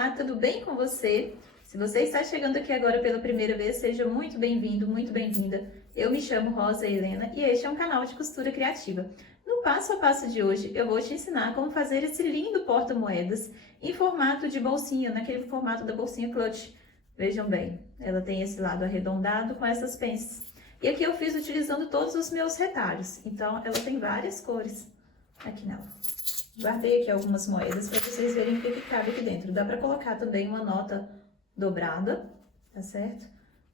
Olá, tudo bem com você? Se você está chegando aqui agora pela primeira vez, seja muito bem-vindo, muito bem-vinda. Eu me chamo Rosa Helena e este é um canal de costura criativa. No passo a passo de hoje, eu vou te ensinar como fazer esse lindo porta-moedas em formato de bolsinha, naquele formato da bolsinha clutch. Vejam bem, ela tem esse lado arredondado com essas pences. E aqui eu fiz utilizando todos os meus retalhos, então ela tem várias cores aqui nela. Guardei aqui algumas moedas para vocês verem o que cabe aqui dentro. Dá para colocar também uma nota dobrada, tá certo?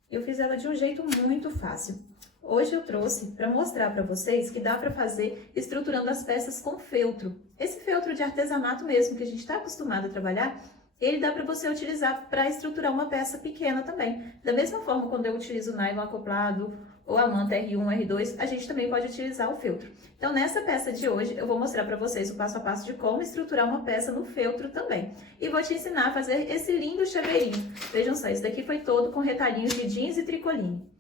Eu fiz ela de um jeito muito fácil. Hoje eu trouxe para mostrar para vocês que dá para fazer estruturando as peças com feltro. Esse feltro de artesanato mesmo que a gente está acostumado a trabalhar, ele dá para você utilizar para estruturar uma peça pequena também. Da mesma forma, quando eu utilizo o nylon acoplado ou a manta R1, R2, a gente também pode utilizar o feltro. Então, nessa peça de hoje, eu vou mostrar para vocês o passo a passo de como estruturar uma peça no feltro também. E vou te ensinar a fazer esse lindo chaveirinho. Vejam só, isso daqui foi todo com retalhinhos de jeans e tricoline.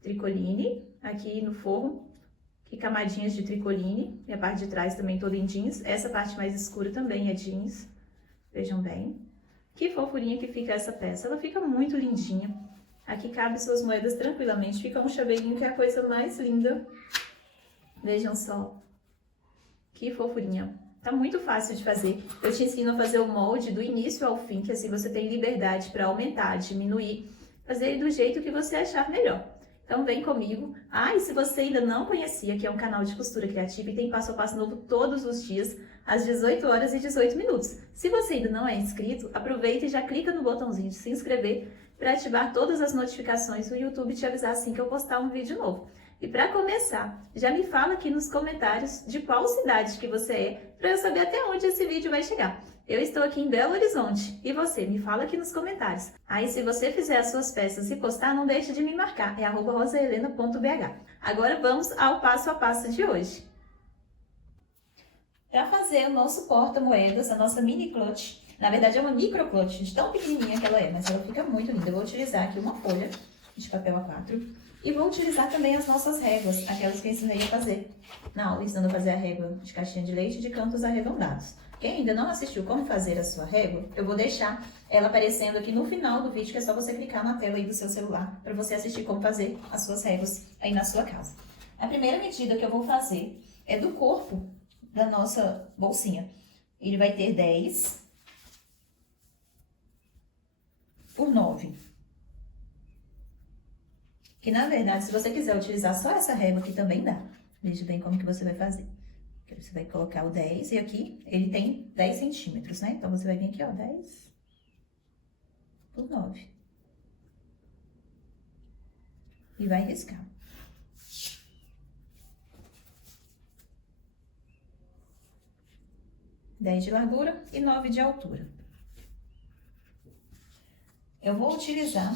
Tricoline, aqui no forro, que camadinhas de tricoline. E a parte de trás também toda em jeans. Essa parte mais escura também é jeans. Vejam bem. Que fofurinha que fica essa peça. Ela fica muito lindinha. Aqui cabe suas moedas tranquilamente. Fica um chaveirinho que é a coisa mais linda. Vejam só. Que fofurinha. Tá muito fácil de fazer. Eu te ensino a fazer o molde do início ao fim, que assim você tem liberdade para aumentar, diminuir, fazer ele do jeito que você achar melhor. Então vem comigo. E se você ainda não conhecia, aqui é um canal de costura criativa e tem passo a passo novo todos os dias, às 18 horas e 18 minutos. Se você ainda não é inscrito, aproveita e já clica no botãozinho de se inscrever para ativar todas as notificações do YouTube e te avisar assim que eu postar um vídeo novo. E para começar, já me fala aqui nos comentários de qual cidade que você é, para eu saber até onde esse vídeo vai chegar. Eu estou aqui em Belo Horizonte, e você? Me fala aqui nos comentários. Aí, se você fizer as suas peças e postar, não deixe de me marcar, é @rosahelena.bh. Agora vamos ao passo a passo de hoje. Para fazer o nosso porta-moedas, a nossa mini clutch, na verdade é uma micro clutch, de tão pequenininha que ela é, mas ela fica muito linda. Eu vou utilizar aqui uma folha de papel A4. E vou utilizar também as nossas réguas, aquelas que eu ensinei a fazer na aula, ensinando a fazer a régua de caixinha de leite de cantos arredondados. Quem ainda não assistiu como fazer a sua régua, eu vou deixar ela aparecendo aqui no final do vídeo, que é só você clicar na tela aí do seu celular, para você assistir como fazer as suas réguas aí na sua casa. A primeira medida que eu vou fazer é do corpo da nossa bolsinha. Ele vai ter 10 por 9. Que, na verdade, se você quiser utilizar só essa régua aqui, também dá. Veja bem como que você vai fazer. Você vai colocar o 10 e aqui ele tem 10 centímetros, né? Então, você vai vir aqui, ó, 10 por 9. E vai riscar. Dez de largura e 9 de altura. Eu vou utilizar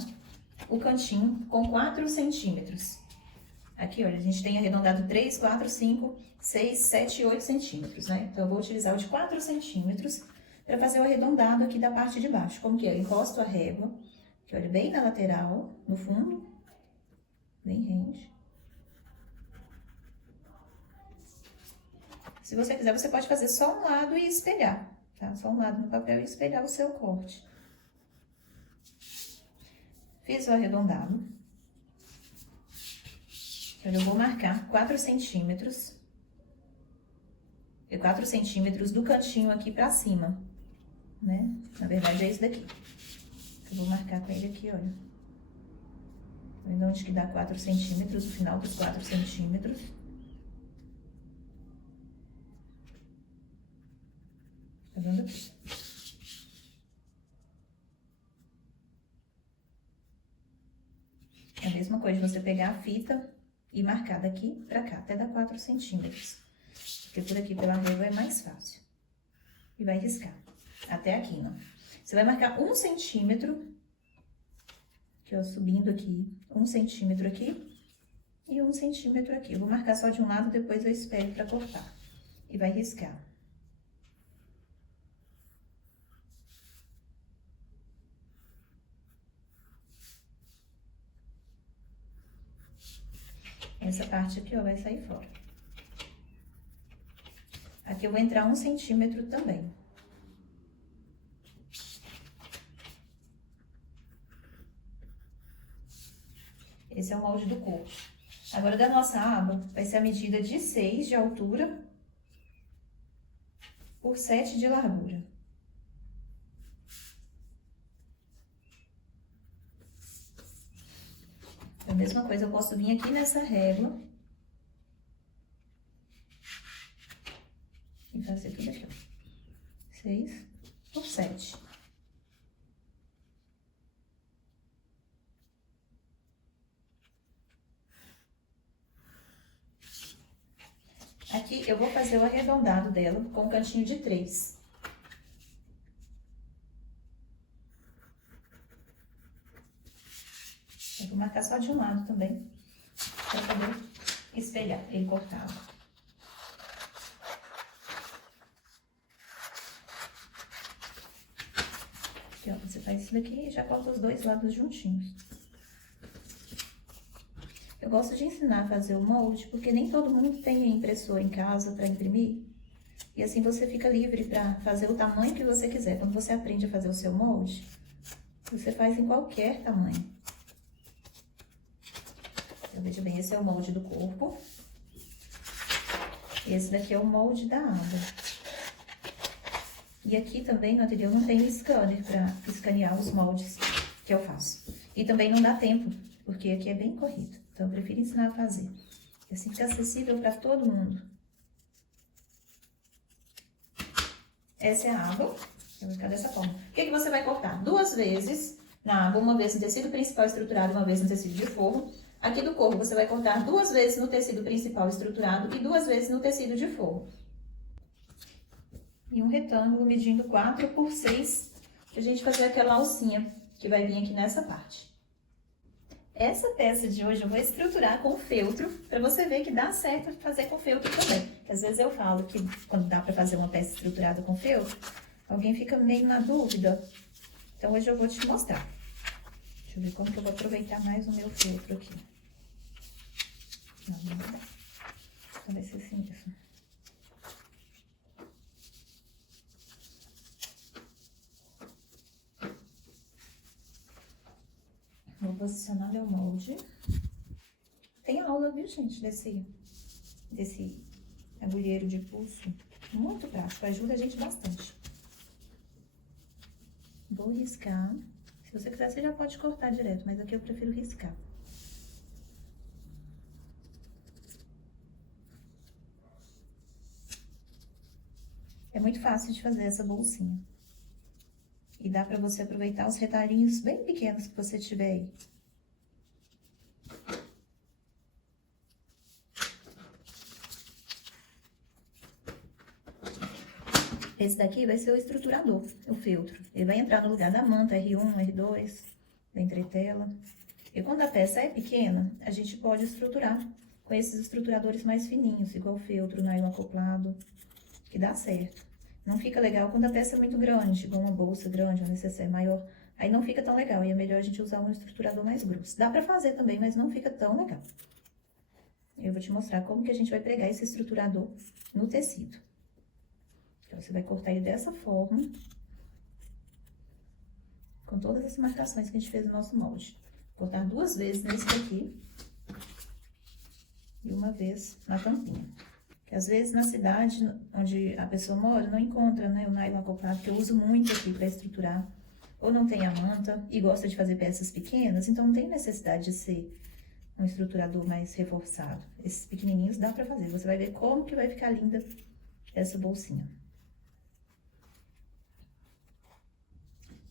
o cantinho com 4 centímetros. Aqui, olha, a gente tem arredondado 3, 4, 5, 6, 7 e 8 centímetros, né? Então, eu vou utilizar o de 4 centímetros para fazer o arredondado aqui da parte de baixo. Como que é? Eu encosto a régua, que olha, bem na lateral, no fundo, bem rente. Se você quiser, você pode fazer só um lado e espelhar, tá? Só um lado no papel e espelhar o seu corte. Fiz o arredondado. Eu vou marcar 4 centímetros. E 4 centímetros do cantinho aqui pra cima, né? Na verdade, é isso daqui. Eu vou marcar com ele aqui, olha. Tá vendo onde que dá 4 centímetros, o final dos 4 centímetros. Tá vendo aqui? É a mesma coisa de você pegar a fita e marcar daqui pra cá, até dar 4 centímetros. Porque por aqui pela régua é mais fácil. E vai riscar até aqui, ó. Você vai marcar 1 centímetro, aqui, ó, subindo aqui, 1 centímetro aqui e 1 centímetro aqui. Eu vou marcar só de um lado, depois eu espelho pra cortar. E vai riscar. Essa parte aqui, ó, vai sair fora. Aqui eu vou entrar 1 centímetro também. Esse é o molde do corpo. Agora, da nossa aba, vai ser a medida de 6 de altura por 7 de largura. A mesma coisa, eu posso vir aqui nessa régua e fazer tudo aqui, ó. 6 por 7. Aqui eu vou fazer o arredondado dela com um cantinho de 3. Eu vou marcar só de um lado também, para poder espelhar ele cortado. Aqui, ó, você faz isso daqui e já corta os dois lados juntinhos. Eu gosto de ensinar a fazer o molde, porque nem todo mundo tem impressora em casa para imprimir. E assim você fica livre para fazer o tamanho que você quiser. Quando você aprende a fazer o seu molde, você faz em qualquer tamanho. Então, veja bem, esse é o molde do corpo. Esse daqui é o molde da aba. E aqui também no ateliê não tem scanner para escanear os moldes que eu faço. E também não dá tempo, porque aqui é bem corrido. Então, eu prefiro ensinar a fazer. Assim fica acessível para todo mundo. Essa é a aba. Eu vou ficar dessa forma. O que você vai cortar? 2 vezes na aba, uma vez no tecido principal estruturado, uma vez no tecido de forro. Aqui do corpo, você vai cortar 2 vezes no tecido principal estruturado e 2 vezes no tecido de forro. E um retângulo medindo 4 por 6, pra gente fazer aquela alcinha que vai vir aqui nessa parte. Essa peça de hoje eu vou estruturar com feltro, para você ver que dá certo fazer com feltro também. Porque às vezes eu falo que quando dá para fazer uma peça estruturada com feltro, alguém fica meio na dúvida. Então hoje eu vou te mostrar. Deixa eu ver como que eu vou aproveitar mais o meu feltro aqui. Não dá. Então vai ser assim mesmo. Vou posicionar meu molde. Tem aula, viu, gente, desse agulheiro de pulso. Muito prático, ajuda a gente bastante. Vou riscar. Se você quiser, você já pode cortar direto, mas aqui eu prefiro riscar. É muito fácil de fazer essa bolsinha. E dá pra você aproveitar os retalhinhos bem pequenos que você tiver aí. Esse daqui vai ser o estruturador, o feltro. Ele vai entrar no lugar da manta R1, R2, da entretela. E quando a peça é pequena, a gente pode estruturar com esses estruturadores mais fininhos, igual o feltro, nylon acoplado, que dá certo. Não fica legal quando a peça é muito grande, igual uma bolsa grande, um necessaire maior. Aí não fica tão legal, e é melhor a gente usar um estruturador mais grosso. Dá pra fazer também, mas não fica tão legal. Eu vou te mostrar como que a gente vai pregar esse estruturador no tecido. Então, você vai cortar ele dessa forma, com todas as marcações que a gente fez no nosso molde. Cortar 2 vezes nesse daqui e uma vez na tampinha. Que às vezes na cidade onde a pessoa mora não encontra, né, o nylon acoplado, que eu uso muito aqui para estruturar. Ou não tem a manta e gosta de fazer peças pequenas, então não tem necessidade de ser um estruturador mais reforçado. Esses pequenininhos dá para fazer. Você vai ver como que vai ficar linda essa bolsinha.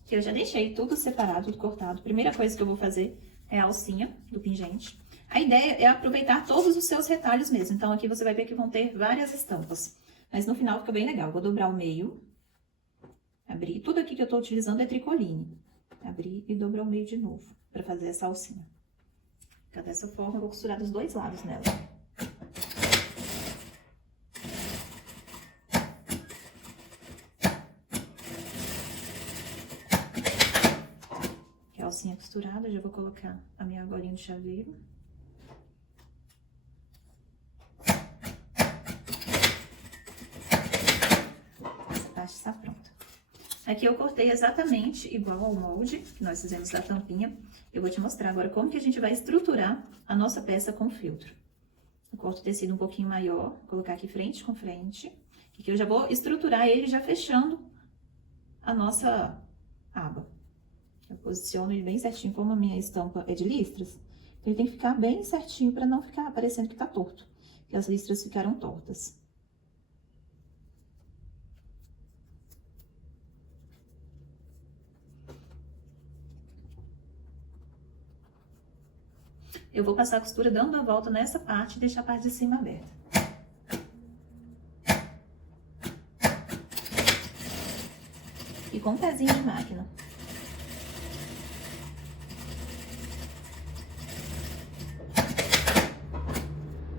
Aqui eu já deixei tudo separado, tudo cortado. Primeira coisa que eu vou fazer é a alcinha do pingente. A ideia é aproveitar todos os seus retalhos mesmo. Então, aqui você vai ver que vão ter várias estampas. Mas no final fica bem legal. Vou dobrar o meio. Abrir. Tudo aqui que eu tô utilizando é tricoline. Abrir e dobrar o meio de novo, pra fazer essa alcinha. Fica dessa forma, eu vou costurar dos 2 lados nela. Aqui a alcinha costurada, já vou colocar a minha argolinha de chaveiro. Essa parte está pronta. Aqui eu cortei exatamente igual ao molde que nós fizemos da tampinha. Eu vou te mostrar agora como que a gente vai estruturar a nossa peça com feltro. Eu corto o tecido um pouquinho maior, vou colocar aqui frente com frente. Aqui eu já vou estruturar ele já fechando a nossa aba. Eu posiciono ele bem certinho, como a minha estampa é de listras. Então, ele tem que ficar bem certinho para não ficar parecendo que tá torto. Que as listras ficaram tortas. Eu vou passar a costura dando a volta nessa parte e deixar a parte de cima aberta. E com um pezinho de máquina.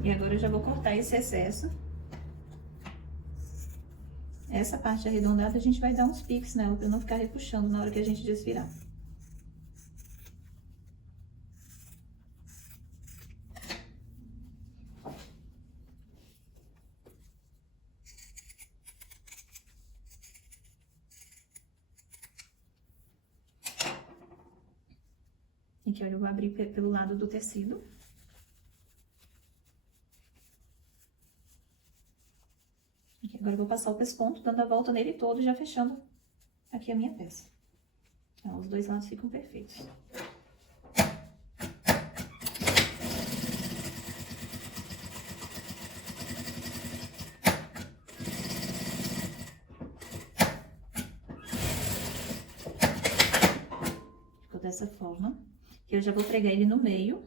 E agora eu já vou cortar esse excesso. Essa parte arredondada a gente vai dar uns piques nela, pra não ficar repuxando na hora que a gente desvirar. Aqui, olha, eu vou abrir pelo lado do tecido. Aqui, agora eu vou passar o pesponto, dando a volta nele todo, já fechando aqui a minha peça. Então, os dois lados ficam perfeitos. Ficou dessa forma. Eu já vou pregar ele no meio.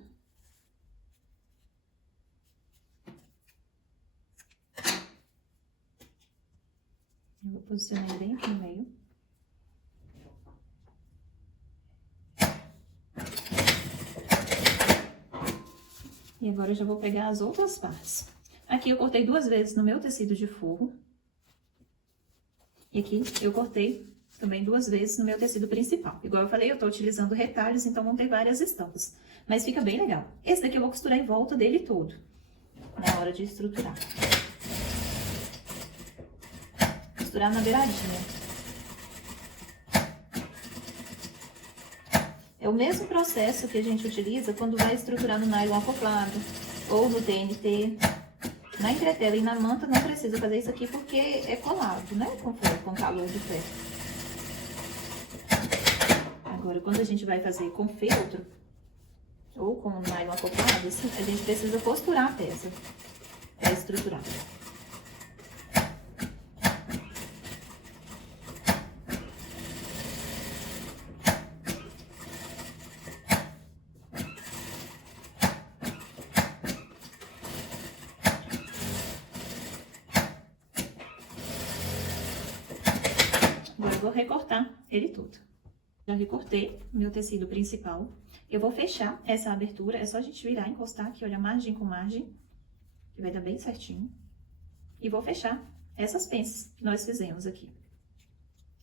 Eu vou posicionar ele bem aqui no meio. E agora eu já vou pegar as outras partes. Aqui eu cortei 2 vezes no meu tecido de forro. E aqui eu cortei também 2 vezes no meu tecido principal. Igual eu falei, eu tô utilizando retalhos, então vão ter várias estampas. Mas fica bem legal. Esse daqui eu vou costurar em volta dele todo, na hora de estruturar. Costurar na beiradinha. É o mesmo processo que a gente utiliza quando vai estruturar no nylon acoplado ou no TNT. Na entretela e na manta não precisa fazer isso aqui porque é colado, né? Com calor de ferro. Agora, quando a gente vai fazer com feltro ou com nylon acoplado, assim, a gente precisa costurar a peça para estruturar. Agora, eu vou recortar ele todo. Já recortei meu tecido principal. Eu vou fechar essa abertura, é só a gente virar, encostar aqui, olha, margem com margem, que vai dar bem certinho. E vou fechar essas pences que nós fizemos aqui,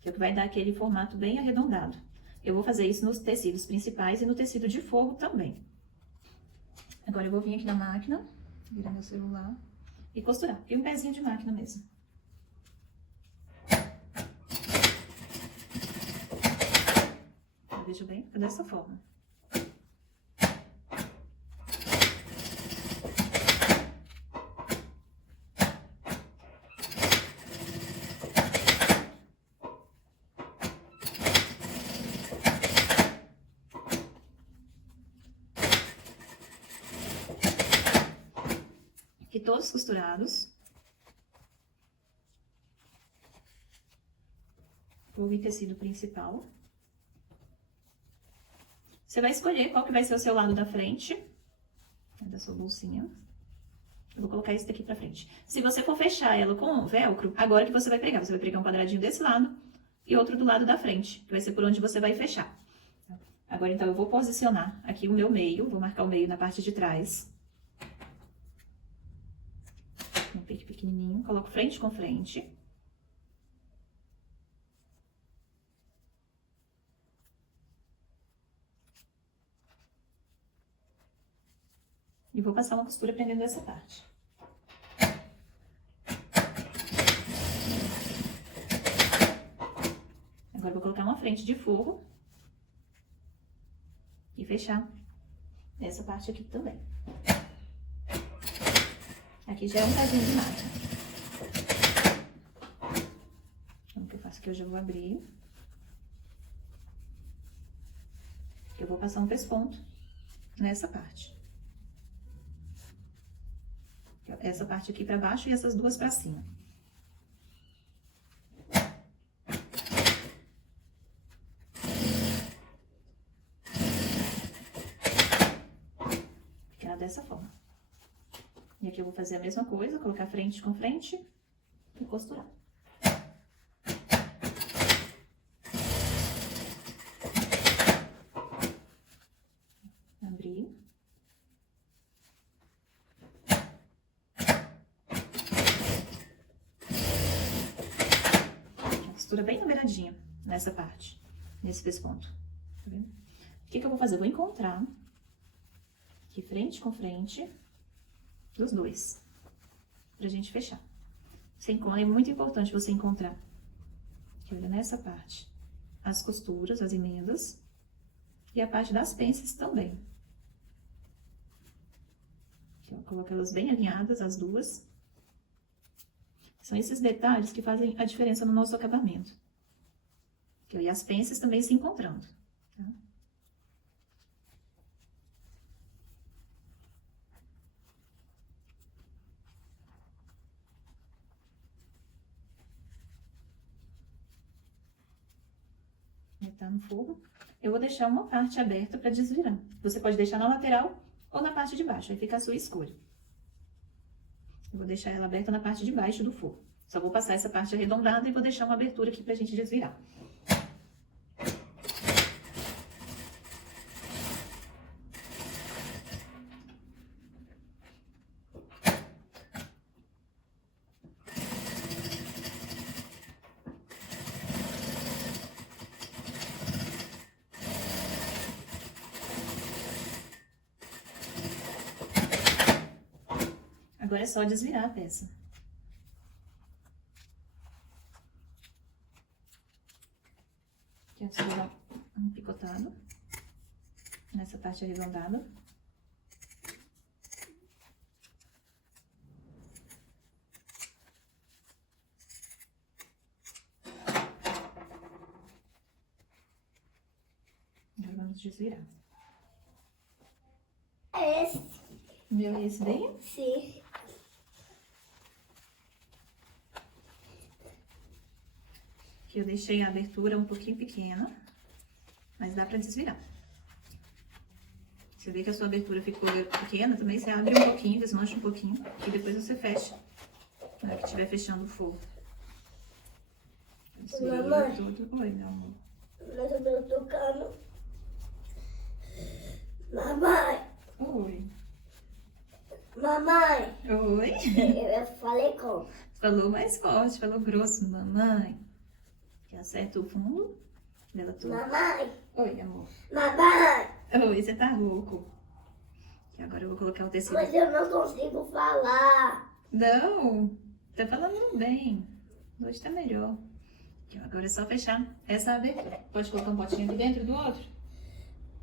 que é o que vai dar aquele formato bem arredondado. Eu vou fazer isso nos tecidos principais e no tecido de forro também. Agora eu vou vir aqui na máquina, virar meu celular e costurar, e um pezinho de máquina mesmo. Veja bem, fica dessa forma. Aqui todos costurados. Vou vir tecido principal. Você vai escolher qual que vai ser o seu lado da frente, da sua bolsinha. Eu vou colocar esse daqui pra frente. Se você for fechar ela com velcro, agora que você vai pregar um quadradinho desse lado e outro do lado da frente, que vai ser por onde você vai fechar. Agora, então, eu vou posicionar aqui o meu meio, vou marcar o meio na parte de trás. Um pique pequenininho, coloco frente com frente. E vou passar uma costura prendendo essa parte. Agora eu vou colocar uma frente de forro e fechar essa parte aqui também. Aqui já é um casinho de máquina. Então, o que eu faço aqui, eu já vou abrir. Eu vou passar um pesponto nessa parte. Essa parte aqui pra baixo e essas duas pra cima. Ficará dessa forma. E aqui eu vou fazer a mesma coisa, colocar frente com frente e costurar. Abrir. Costura bem na beiradinha, nessa parte, nesse pesponto. Tá vendo? O que eu vou fazer? Eu vou encontrar aqui frente com frente dos dois, pra gente fechar. É muito importante você encontrar, aqui, olha, nessa parte, as costuras, as emendas, e a parte das pences também. Aqui, ó, coloco elas bem alinhadas, as duas. São esses detalhes que fazem a diferença no nosso acabamento. Aqui, ó, e as pences também se encontrando, tá? Tá no forro. Eu vou deixar uma parte aberta para desvirar. Você pode deixar na lateral ou na parte de baixo, aí fica a sua escolha. Eu vou deixar ela aberta na parte de baixo do forro. Só vou passar essa parte arredondada e vou deixar uma abertura aqui pra gente desvirar. Agora é só desvirar a peça. Aqui você vai dar um picotado nessa parte arredondada. Agora vamos desvirar. É esse? O meu é esse daí? Sim. Aqui eu deixei a abertura um pouquinho pequena, mas dá pra desvirar. Você vê que a sua abertura ficou pequena, também você abre um pouquinho, desmancha um pouquinho, e depois você fecha, na hora que estiver fechando o forro. Mamãe. Tudo. Oi, meu amor. Mas eu tô tocando. Mamãe. Oi. Mamãe. Oi. Eu falei como? Falou mais forte, falou grosso, mamãe. Que acerta o fundo dela toda. Mamãe. Oi, amor. Mamãe. Oi, você tá rouco. E agora eu vou colocar o tecido. Mas eu não consigo falar. Não, tá falando bem. Hoje tá melhor. Aqui, ó, agora é só fechar essa abertura. Pode colocar um potinho aqui dentro do outro?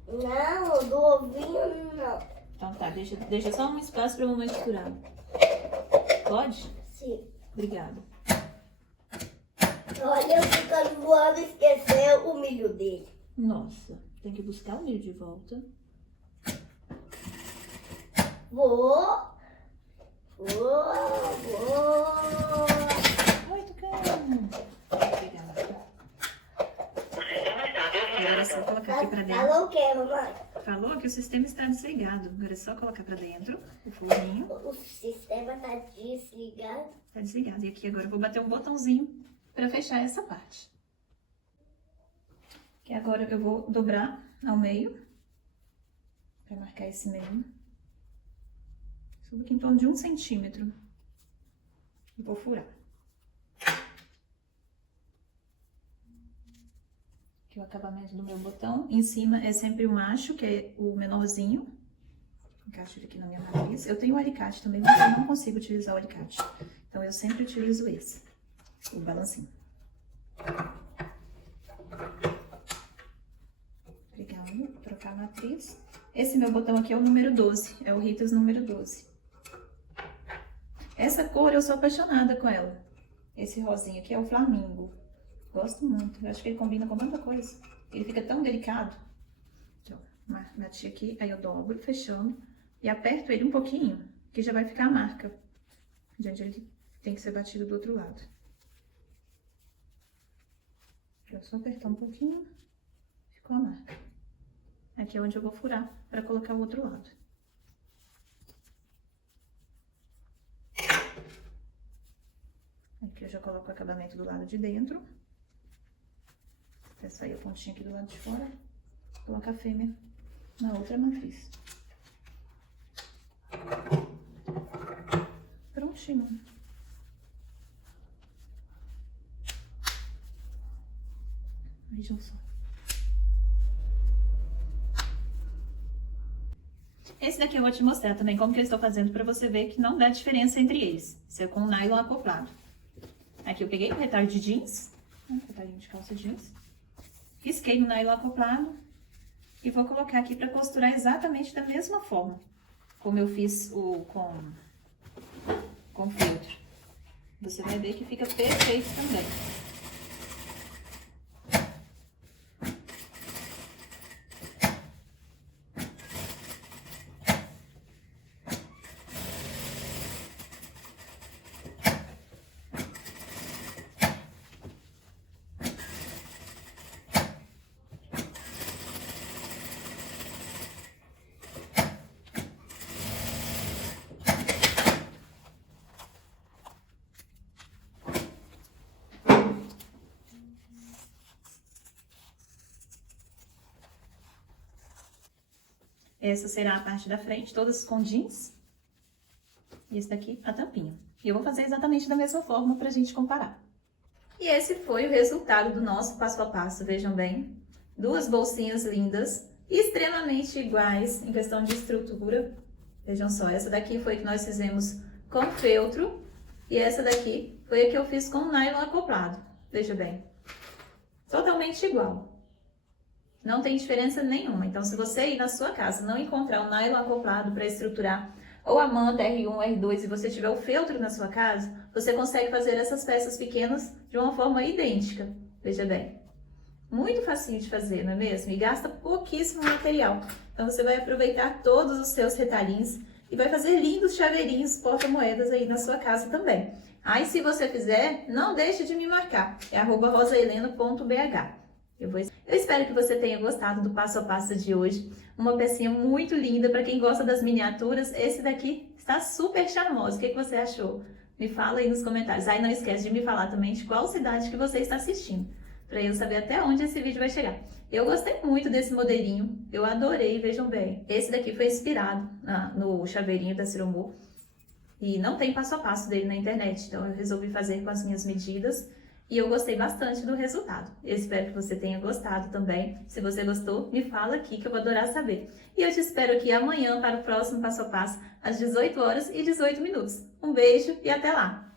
Não, do ovinho não. Então tá, deixa só um espaço pra mamãe costurar. Pode? Sim. Obrigada. Olha, eu ficando voando, esqueceu o milho dele. Nossa, tem que buscar o milho de volta. Vou. Oi, Tucano. Obrigada. Agora é só colocar aqui pra dentro. Falou o que, mamãe? Falou que o sistema está desligado. Agora é só colocar pra dentro o forninho. O sistema tá desligado. Tá desligado. E aqui agora eu vou bater um botãozinho pra fechar essa parte. Que agora eu vou dobrar ao meio. Pra marcar esse meio. Subo aqui em torno de 1 centímetro. E vou furar. Aqui o acabamento do meu botão. Em cima é sempre o macho, que é o menorzinho. Encaixo ele aqui na minha matriz. Eu tenho o alicate também, mas eu não consigo utilizar o alicate. Então eu sempre utilizo esse, o balancinho. trocar a matriz. Esse meu botão aqui é o número 12, é o Ritas número 12. Essa cor eu sou apaixonada com ela. Esse rosinha aqui é o Flamingo. Gosto muito, eu acho que ele combina com tanta coisa. Ele fica tão delicado. Então, bati aqui, aí eu dobro, fechando. E aperto ele um pouquinho, que já vai ficar a marca. Gente, ele tem que ser batido do outro lado. É só apertar um pouquinho, ficou a marca. Aqui é onde eu vou furar para colocar o outro lado. Aqui eu já coloco o acabamento do lado de dentro. Vai sair a pontinha aqui do lado de fora. Colocar a fêmea na outra matriz. Prontinho. Vejam só. Esse daqui eu vou te mostrar também como que eu estou fazendo para você ver que não dá diferença entre eles. Isso é com nylon acoplado. Aqui eu peguei um retalho de jeans, um retalhinho de calça jeans. Risquei no nylon acoplado e vou colocar aqui para costurar exatamente da mesma forma. Como eu fiz com feltro. Você vai ver que fica perfeito também. Essa será a parte da frente, todas com jeans. E esse daqui, a tampinha. E eu vou fazer exatamente da mesma forma pra gente comparar. E esse foi o resultado do nosso passo a passo, vejam bem. Duas bolsinhas lindas, extremamente iguais em questão de estrutura. Vejam só, essa daqui foi a que nós fizemos com feltro. E essa daqui foi a que eu fiz com nylon acoplado. Veja bem. Totalmente igual. Não tem diferença nenhuma. Então, se você ir na sua casa não encontrar o nylon acoplado para estruturar, ou a manta R1, R2, e você tiver o feltro na sua casa, você consegue fazer essas peças pequenas de uma forma idêntica. Veja bem. Muito facinho de fazer, não é mesmo? E gasta pouquíssimo material. Então, você vai aproveitar todos os seus retalhinhos e vai fazer lindos chaveirinhos porta-moedas aí na sua casa também. Aí, se você fizer, não deixe de me marcar. É @rosahelena.bh. Eu espero que você tenha gostado do passo a passo de hoje. Uma pecinha muito linda para quem gosta das miniaturas. Esse daqui está super charmoso. O que você achou? Me fala aí nos comentários. Aí não esquece de me falar também de qual cidade que você está assistindo, para eu saber até onde esse vídeo vai chegar. Eu gostei muito desse modelinho. Eu adorei, vejam bem. Esse daqui foi inspirado no chaveirinho da Ciromô. E não tem passo a passo dele na internet. Então eu resolvi fazer com as minhas medidas. E eu gostei bastante do resultado. Eu espero que você tenha gostado também. Se você gostou, me fala aqui que eu vou adorar saber. E eu te espero aqui amanhã para o próximo passo a passo, às 18 horas e 18 minutos. Um beijo e até lá!